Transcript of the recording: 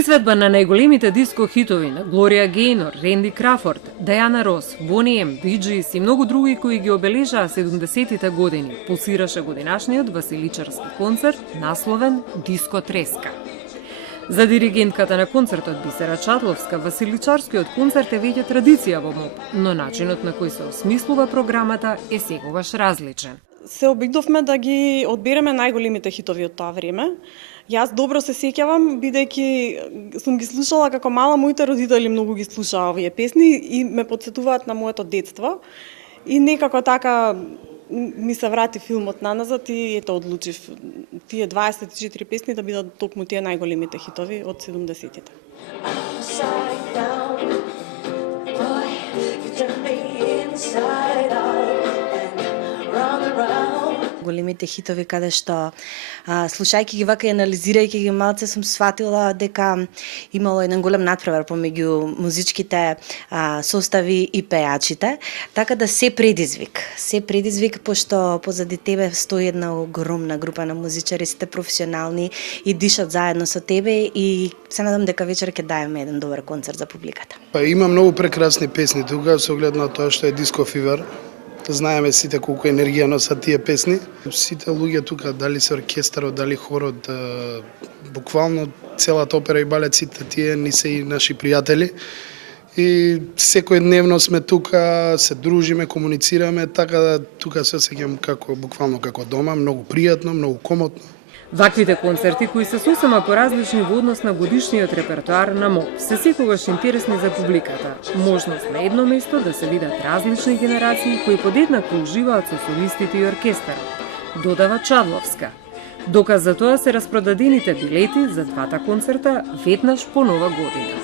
Изведба на најголемите диско хитови на Глорија Гејнор, Ренди Крафорд, Дајана Рос, Бони Ем, Би Джис и многу други кои ги обележаа 70-тите години, пулсираше годинашниот Василичарски концерт насловен Диско треска. За диригентката на концертот Бисера Чадловска, Василичарскиот концерт е веќе традиција во МОП, но начинот на кој се осмислува програмата е секогаш различен. Се обидовме да ги одбереме најголемите хитови од тоа време. Јас добро се сеќавам, бидејќи сум ги слушала како мала, моите родители многу ги слушаа овие песни и ме потсетуваат на моето детство. И некако така ми се врати филмот наназад и ето одлучив тие 24 песни да бидат токму тие најголемите хитови од 70-тите. Големите хитови каде што слушајќи ги вака и анализирајќи ги малце сум сватила дека имало еден голем надпревар помеѓу музичките состави и пејачите, така да се предизвик пошто позади тебе стои една огромна група на музичари, сите професионални и дишат заедно со тебе и се надам дека вечер ќе даеме еден добар концерт за публиката. Има многу прекрасни песни тука со оглед на тоа што е Диско Фивер. Знаеме сите колку енергија носат тие песни. Сите луѓе тука, дали се оркестарот, дали хорот, буквално целата опера и балет, сите тие ни се и наши пријатели. И секојдневно сме тука, се дружиме, комуницираме, така да тука се осеќам буквално како дома, многу пријатно, многу комотно. Ваквите концерти кои се сосема поразлични во однос на годишниот репертоар на МОП се секогаш интересни за публиката. Можност на едно место да се видат различни генерации кои подеднакво уживаат со солистите и оркестарот, додава Чадловска. Доказ за тоа се распродадените билети за двата концерта веднаш по Нова година.